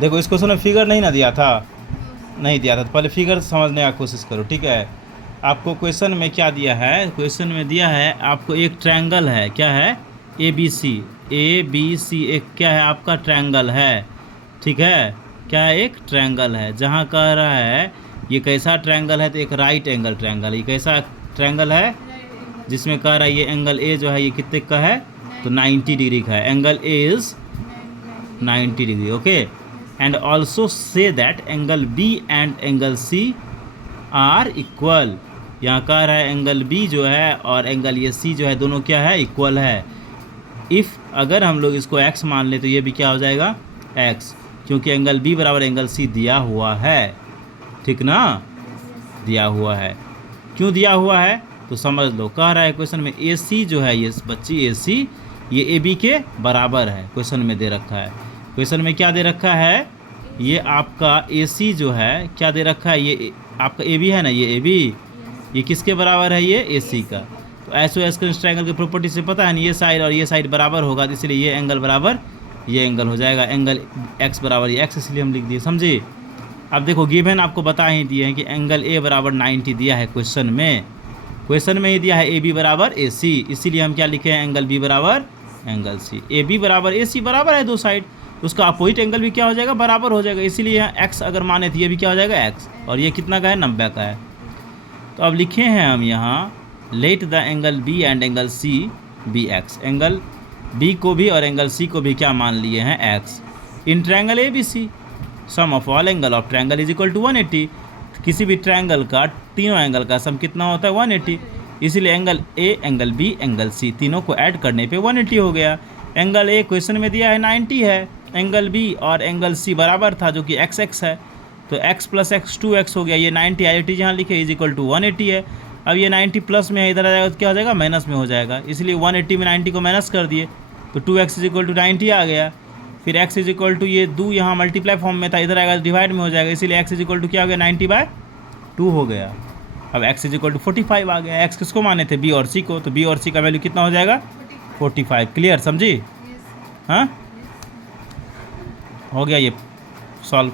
देखो इस क्वेश्चन में फिगर नहीं ना दिया था, नहीं दिया था, तो पहले फिगर समझने का कोशिश करो, ठीक है। आपको क्वेश्चन में क्या दिया है, क्वेश्चन में दिया है आपको एक ट्रायंगल है, क्या है, ए बी सी, ए बी सी एक क्या है आपका ट्रायंगल है, ठीक है। क्या है, एक ट्रायंगल है, जहाँ कह रहा है ये कैसा ट्रायंगल है, तो एक राइट एंगल ट्रायंगल है। ये कैसा ट्रायंगल है, जिसमें कह रहा है ये एंगल ए जो है ये कितने का है, तो 90 डिग्री का है। Angle A is 90 degree, okay. And also say that angle B and angle C are equal. यहाँ कह रहा है एंगल बी जो है और एंगल ये सी जो है दोनों क्या है, इक्वल है। इफ़ अगर हम लोग इसको x मान लें तो ये भी क्या हो जाएगा, x, क्योंकि एंगल b बराबर एंगल c दिया हुआ है, ठीक ना, दिया हुआ है। क्यों दिया हुआ है तो समझ लो, कह रहा है क्वेश्चन में ए सी जो है, ये बच्ची ए सी ये ए बी के बराबर है, क्वेश्चन में दे रखा है। क्वेश्चन में क्या दे रखा है, ये आपका ए सी जो है क्या दे रखा है, ये आपका ए बी है ना, ये ए बी ये किसके बराबर है, ये ए सी का। तो आइसोस्केलेस ट्रायंगल की प्रॉपर्टी से पता है ना, ये साइड और ये साइड बराबर होगा, तो इसलिए ये एंगल बराबर ये एंगल हो जाएगा। एंगल एक्स बराबर ये एक्स, इसलिए हम लिख दिए, समझे। अब देखो गिवन आपको बता ही दिए हैं कि एंगल ए बराबर 90 दिया है क्वेश्चन में, क्वेश्चन में ही दिया है ए बी बराबर ए सी, इसीलिए हम क्या लिखे हैं, एंगल बी बराबर एंगल सी। ए बी बराबर ए सी बराबर है दो साइड, तो उसका अपोजिट एंगल भी क्या हो जाएगा, बराबर हो जाएगा, इसीलिए यहाँ एक्स अगर माने तो ये भी क्या हो जाएगा एक्स, और ये कितना का है, 90 का है। तो अब लिखे हैं हम यहाँ, let the angle B and angle C be x. Angle B को भी और एंगल सी को भी क्या मान लिए हैं, x. In triangle A B C sum of all angle of triangle is equal to 180। किसी भी ट्रायंगल का तीनों एंगल का सम कितना होता है, 180। इसीलिए angle A, angle B, angle C तीनों को ऐड करने पे 180 हो गया। एंगल ए क्वेश्चन में दिया है 90 है, एंगल बी और एंगल सी बराबर था जो कि एक्स एक्स है, तो x प्लस एक्स 2x हो गया। ये 90 आई टी जहाँ लिखे इज इक्वल टू 180 है। अब ये 90 प्लस में है, इधर आ जाएगा तो क्या हो जाएगा, माइनस में हो जाएगा, इसलिए 180 में 90 को माइनस कर दिए तो 2x इज इक्वल टू 90 आ गया। फिर x इज इक्वल टू ये 2 यहाँ मल्टीप्लाई फॉर्म में था, इधर आएगा तो डिवाइड में हो जाएगा, इसीलिए x इज इक्वल टू क्या हो गया, 90/2 हो गया। अब x इज इक्वल टू 45 आ गया। x किसको माने थे, b और c को, तो b और c का वैल्यू कितना हो जाएगा, 45। क्लियर, समझी, हाँ, हो गया ये सॉल्व।